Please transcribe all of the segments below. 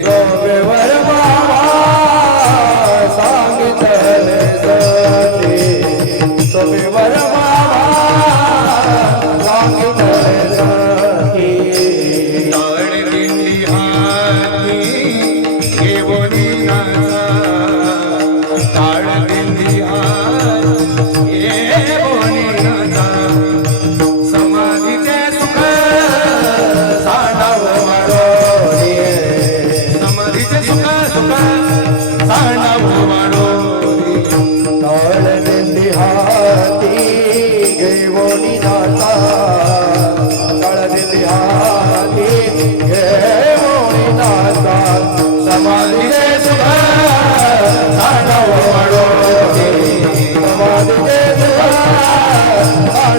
Go,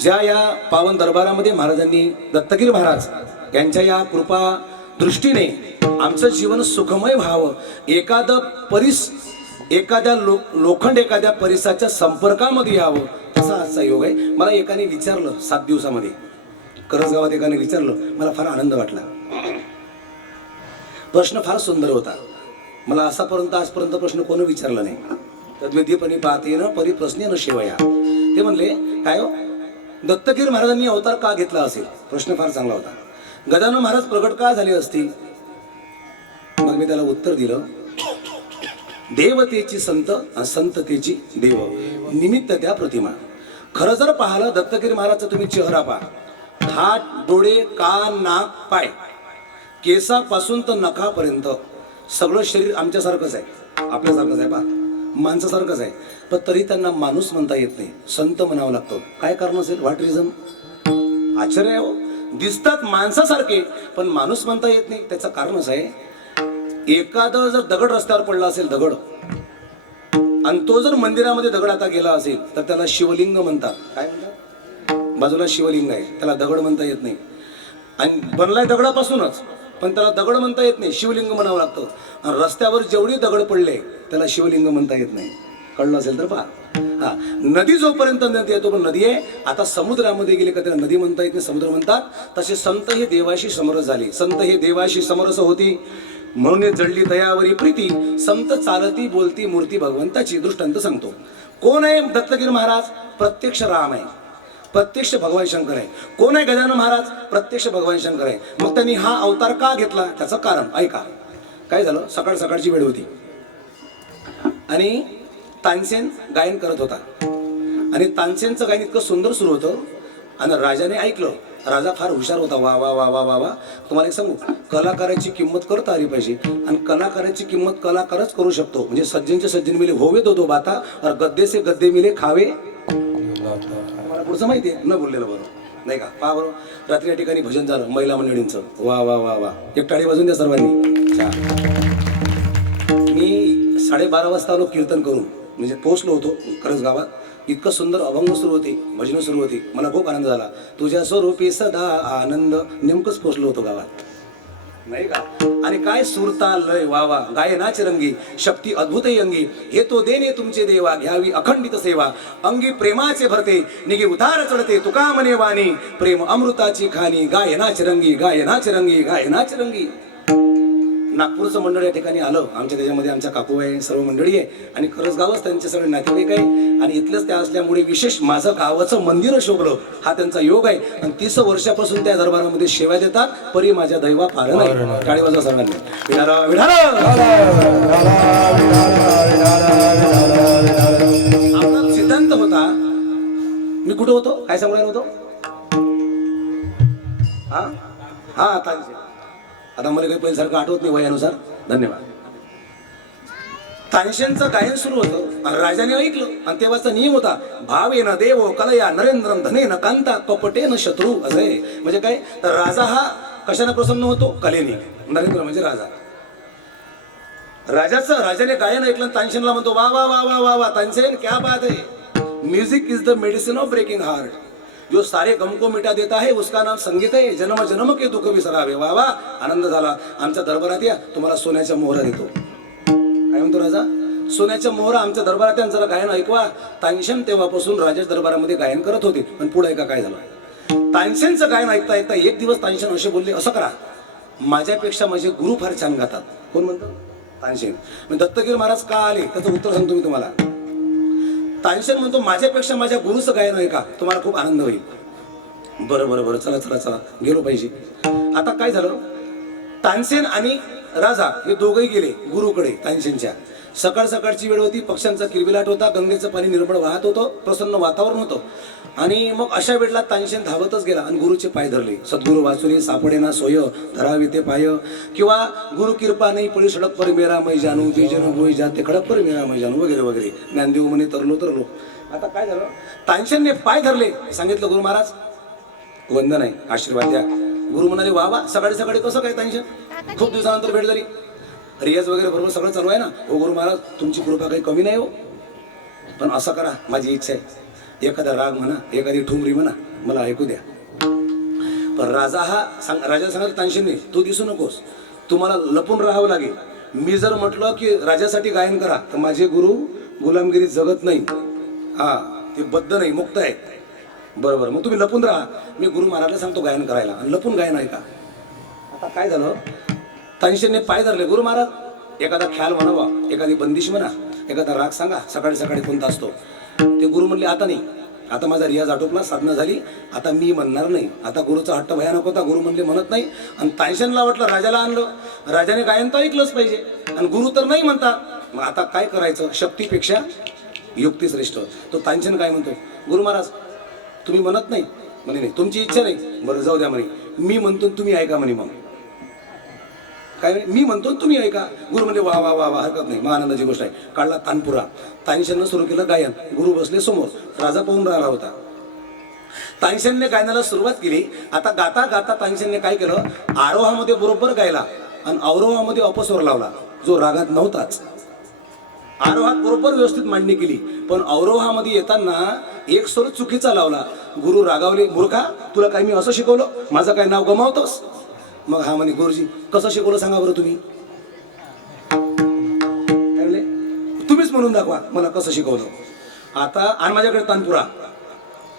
ज्या या पावन दरबारामध्ये महाराजांनी दत्तगिरी महाराज यांच्या या कृपा दृष्टीने आमचं जीवन सुखमय व्हावं. एखादं परिस एखाद्या लो लोखंड एखाद्या परिसाच्या संपर्कामध्ये यावं. असा आजचा योग आहे. मला एकाने विचारलं सात दिवसामध्ये. करजगावात एकाने विचारलं मला फार आनंद वाटला. प्रश्न फार सुंदर होता. मला असापर्यंत आजपर्यंत प्रश्न कोणी विचारला नाही. तद्विधीपणे पाहते न परी प्रश्न न शेवया. ते म्हणले काय हो? दत्तगीर महाराजांनी अवतार का घेतला असेल? प्रश्न फार चांगला होता. गजानन महाराज प्रगट का झाले असतील? मी त्याला उत्तर दिलं देवतेची संत संततेची देव. निमित्त त्या प्रतिमा. खरं जर पाहिलं दत्तगिरी महाराजचा तुम्ही चेहरा पहा. हात डोळे कान नाक पाय. केसापासून तर नखापर्यंत सगळं शरीर आमच्यासारखंच आहे. आपल्यासारखंच आहे पा माणसासारखंच आहे. पण तरी त्यांना माणूस म्हणता येत नाही. संत म्हणावं लागतं. काय कारण असेल? व्हॉट रिझन आश्चर्य हो. दिसतात माणसासारखे पण माणूस म्हणता येत नाही. त्याचं कारणच आहे एखादं जर दगड रस्त्यावर पडला असेल दगड. आणि तो जर मंदिरामध्ये दगड आता गेला असेल तर त्याला शिवलिंग म्हणतात. काय म्हणतात? बाजूला शिवलिंग आहे. त्याला दगड म्हणता येत नाही. आणि बनलाय दगडापासूनच पण त्याला दगड म्हणता येत नाही. शिवलिंग म्हणावं लागतं. आणि रस्त्यावर जेवढी दगड पडले त्याला शिवलिंग म्हणता येत नाही. कळलं असेल तर पहा. हा. नदी जोपर्यंत नदी आहे तो पण नदी आहे. आता समुद्रामध्ये गेले का त्याला नदी म्हणता येत नाही समुद्र म्हणतात. तसे संत हे देवाशी समरस झाले. संत हे देवाशी समरस होती. म्हणून जडली दयावरी प्रीती संत चालती बोलती मूर्ती भगवंताची दृष्टांत सांगतो. कोण आहे दत्तगिरी महाराज? प्रत्यक्ष राम आहे. प्रत्यक्ष भगवान शंकर आहे. कोण आहे गजानन महाराज? प्रत्यक्ष भगवान शंकर आहे. मग त्यांनी हा अवतार का घेतला? त्याचं कारण ऐका. काय झालं? सकाळ सकाळची वेळ होती. आणि तानसेन गायन करत होता. आणि तानसेनचं गायन इतकं सुंदर सुरू होतं. आणि राजाने ऐकलं. राजा फार हुशार होता. वा वा वा वा वा वा. तुम्हाला एक सांगू कलाकाराची किंमत करता आली पाहिजे. आणि कलाकाराची किंमत कलाकारच करू शकतो. म्हणजे सज्जनचे सज्जन मिले होवे दो दो बाता और गद्दे से गद्दे मिले खावे. मला पुढचं माहिती आहे? न बोललेलं बरं नाही का? पहा बरं रात्री या ठिकाणी भजन झालं महिला मंडळींचं. वा वा वा वा. एक टाळी वाजून द्या सर्वांनी. मी साडेबारा वाजता आलो कीर्तन करून. म्हणजे पोहोचलो होतो खरंच गावात. इतकं सुंदर अभंग सुरू होते भजनं सुरू होते. मला खूप आनंद झाला. तुझ्या स्वरूपी सदा आनंद नेमकंच पोचलो होतो गावात. नाही का? आणि काय सुरता लय वावा गायनाच रंगी शक्ती अद्भुत अंगी. हे तो देणे तुमचे देवा घ्यावी अखंडित सेवा. अंगी प्रेमाचे भरते निगी उतार चढते तुका मने वाणी. प्रेम अमृताची खाणी गायनाच रंगी गायनाच रंगी गायनाच रंगी. नागपूरचं मंडळ या ठिकाणी आलं. आमच्या त्याच्यामध्ये आमच्या काकू आहे सर्व मंडळी आहे. आणि खरंच गावच त्यांचे सगळे नातेवाईक आहे. आणि इथलंच त्या असल्यामुळे विशेष माझं गावाचं मंदिर शोभलं हा त्यांचा योग आहे. आणि तीस वर्षापासून त्या दरबारामध्ये सेवा देतात परी माझ्या दैवा फार नाही. टाळी वाजवा आपला सिद्धांत होता मी कुठं होतो? काय सांगू राहिलो होतो? हा? हा तानसेन आता मला काही पहिल्यासारखं आठवत नाही वयानुसार. धन्यवाद. तानसेनचं गायन सुरू होतं. आणि राजाने ऐकलं. आणि तेव्हाचा नियम होता भावे न देव कलया नरेंद्रम धने न कांता कपटे न शत्रू असं. म्हणजे काय? तर राजा हा कशाने प्रसन्न होतो? कलेने. नरेंद्र म्हणजे राजा. राजाचं राजाने गायन ऐकलं आणि तानसेनला म्हणतो वा वा वा वा वा वा तानसेन क्या बात है. Music is the medicine of breaking heart जो सारे गम को मिटा देता है उसका नाम संगीत आहे जन्म जन्म के दुःख विसरावे वा वा आनंद झाला। आमच्या दरबारात या तुम्हाला सोन्याच्या मोहरा देतो। काय म्हणतो राजा? सोन्याच्या मोहरा आमच्या दरबारात या, जरा गायन ऐकवा. तानशेन तेव्हापासून राजेश दरबारामध्ये गायन करत होते पण पुढे ऐका काय झालं. तानसेनचं गायन ऐकता ऐकता एक दिवस तानसेन असे बोलले असं करा. माझ्यापेक्षा माझे गुरु फार छान गातात. कोण म्हणतो? तानसेन. मग दत्तगिरी महाराज का आले? त्याचं उत्तर सांगतो मी तुम्हाला. तानसेन म्हणतो माझ्यापेक्षा माझ्या गुरुचं गायन आहे का तुम्हाला खूप आनंद होईल. बरं बरं बरं चला चला चला गेलो पाहिजे. आता काय झालं? तानसेन आणि राजा हे दोघंही गेले गुरुकडे तानसेनच्या सकाळ सकाळची वेळ होती पक्ष्यांचा किलबिलाट होता गंगेचं पाणी निर्मळ वाहत होतं प्रसन्न वातावरण होतं. आणि मग अशा वेळेला तानशेन धावतच गेला आणि गुरुचे पाय धरले. सद्गुरु वाचुनी सापडे ना सोय धरावे ते पाय. किंवा गुरु किरपा नाही पळी सडक पर मेरा मै जानू ते जन गोई जाते खडक पर मेरा मै जानू वगैरे वगैरे. ज्ञानदेव म्हणे तरलो तरलो. आता काय झालं? तानशेनने पाय धरले. सांगितलं गुरु महाराज वंदन आहे आशीर्वाद द्या. गुरु म्हणाले वा वा सकाळी सकाळी कसं काय तानशेन खूप दिवसानंतर भेट झाली. रियाज वगैरे बरोबर सगळं चालू आहे ना? हो गुरु महाराज तुमची कृपा काही कमी नाही हो. पण असं करा माझी इच्छा आहे. एखादा राग म्हणा एखादी ठुमरी म्हणा मला ऐकू द्या. पण राजा हा सांग राजा सांगत तानशेने तू दिसू नकोस. तुम्हाला लपून राहावं लागेल. मी जर म्हटलं की राजासाठी गायन करा तर माझे गुरु गुलामगिरी जगत नाही. हा ते बद्ध नाही मुक्त आहे. बरं बरं मग तुम्ही लपून राहा. मी गुरु महाराजला सांगतो गायन करायला. आणि लपून गायन ऐका. आता काय झालं? तांशेने पाय धरले गुरु महाराज. एखादा ख्याल म्हणावा एखादी बंदिश म्हणा एखादा राग सांगा सकाळी सकाळी कोणता असतो? ते गुरु म्हणले आता नाही. आता माझा रियाज आटोपला साधना झाली. आता मी म्हणणार नाही. आता गुरुचा हट्ट भयानक होता. गुरु म्हणले म्हणत नाही. आणि तानशेनला वाटलं राजाला आणलं. राजाने गायन तर ऐकलंच पाहिजे. आणि गुरु तर नाही म्हणतात मग आता काय करायचं? शक्तीपेक्षा युक्ती श्रेष्ठ. तो तानसेन काय म्हणतो गुरु महाराज तुम्ही म्हणत नाही. म्हणे नाही तुमची इच्छा नाही. बरं जाऊ द्या म्हणे. मी म्हणतो तुम्ही ऐका म्हणे मग. काय मी म्हणतो तुम्ही ऐका. गुरु म्हणजे वा वा वा वा हरकत नाही. महानंदाची गोष्ट आहे. काढला तानपुरा. तानसेननं सुरू केलं गायन. गुरु बसले समोर. राजा पाहून राहिला होता. तानसेनने गायनाला सुरुवात केली. आता गाता गाता तानसेनने काय केलं? आरोहामध्ये बरोबर गायला आणि अवरोहामध्ये अपस्वर लावला. जो रागात नव्हताच. आरोहात बरोबर व्यवस्थित मांडणी केली. पण अवरोहामध्ये येताना एक स्वर चुकीचा लावला. गुरु रागावले मूर्खा तुला काय मी असं शिकवलं? माझं काय नाव गमावतोस? मग हा म्हणे गुरुजी कसं शिकवलं सांगा बरं तुम्ही? तुम्हीच म्हणून दाखवा मला कसं शिकवलं आता आणि माझ्याकडे तानपुरा.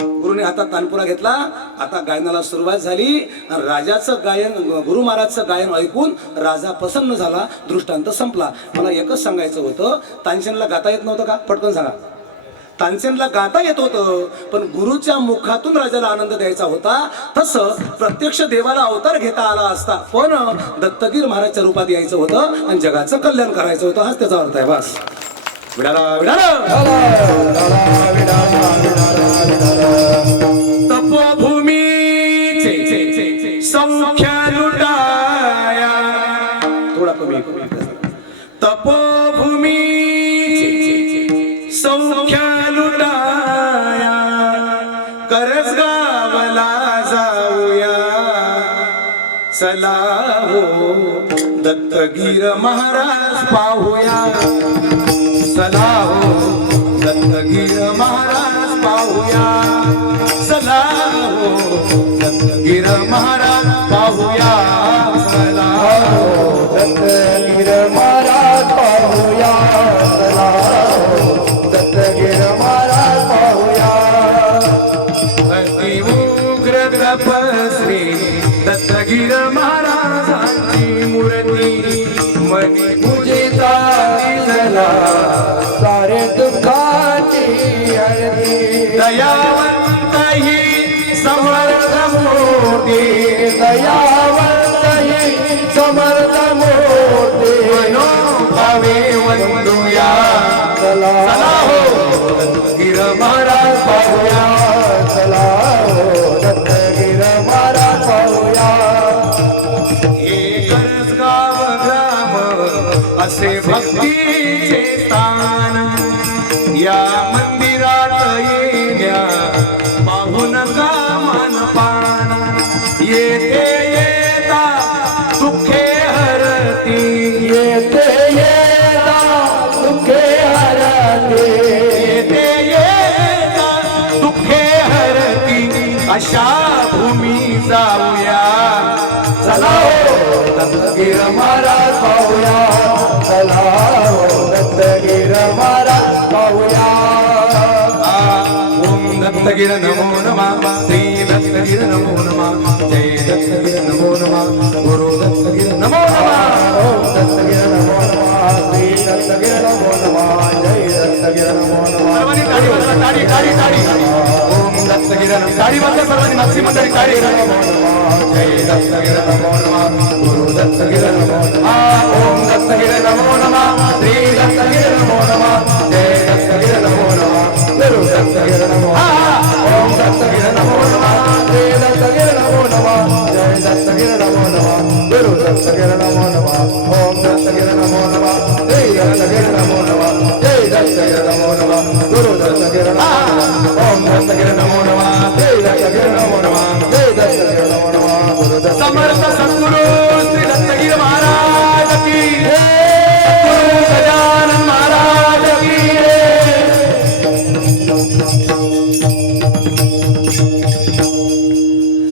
गुरुने हातात तानपुरा घेतला. आता गायनाला सुरुवात झाली. राजाचं गायन गुरु महाराजचं गायन ऐकून राजा प्रसन्न झाला. दृष्टांत संपला. मला एकच सांगायचं होतं. तानसेनला गाता येत नव्हतं का? पटकन सांगा. तानसेनला गाता येत होतं पण गुरुच्या मुखातून राजाला आनंद द्यायचा होता. तसं प्रत्यक्ष देवाला अवतार घेता आला असता पण दत्तगीर महाराजच्या रूपात यायचं होतं आणि जगाचं कल्याण करायचं होतं. हाच त्याचा अर्थ आहे. बस. विडाला विडाला तपोभूमीचे संख्या लुटाया. थोडा कमी. चला हो दत्तगीर महाराज पाहूया. चला हो दत्तगीर महाराज पाहूया. चला हो दत्तगीर महाराज महाराजांची मूर्ती मनी सारे दुःखाची हळदी दयावंत ही समर्थ मूर्ती दयावंत ही समर्थ मूर्ती मनोभावे वंदूया. चला. हो. दत्तगीर अशा भूमी जाऊया. चला हो दत्तगीर महाराज पाहूया. चला हो दत्तगीर महाराज पाहूया. ओम दत्तगिर नमो नमा. श्री दत्तगिर नमो नमा. जय दत्तगिर नमो नमा. गुरु दत्तगिर नमो नमा. ओम दत्तगीर नमो नमा. श्री दत्तगीर नमो नमा. जय दत्तगीर नमो नमा. सर्वांनी ताडी ताडी ताडी ताडी टाळी ओम दत्तगिर नमः टाळी वाजवा सर्वांनी नागसी मंडळी टाळी जय दत्तगिर नमो नमः गुरु दत्तगिर नमो नमः ओम दत्तगिर नमो नमः श्री दत्तगिर नमो नमः जय दत्तगिर नमो नमः गुरु दत्तगिर नमो ओम दत्तगीर नमो नमः श्री दत्तगीर नमो नमः जय दत्तगीर नमो नमः गुरु दत्तगीर नमो नमः ओम दत्तगीर नमो नमः श्री दत्तगीर नमो नमः जय दत्तगीर नमो नमः गुरु दत्तगीर नमो नमः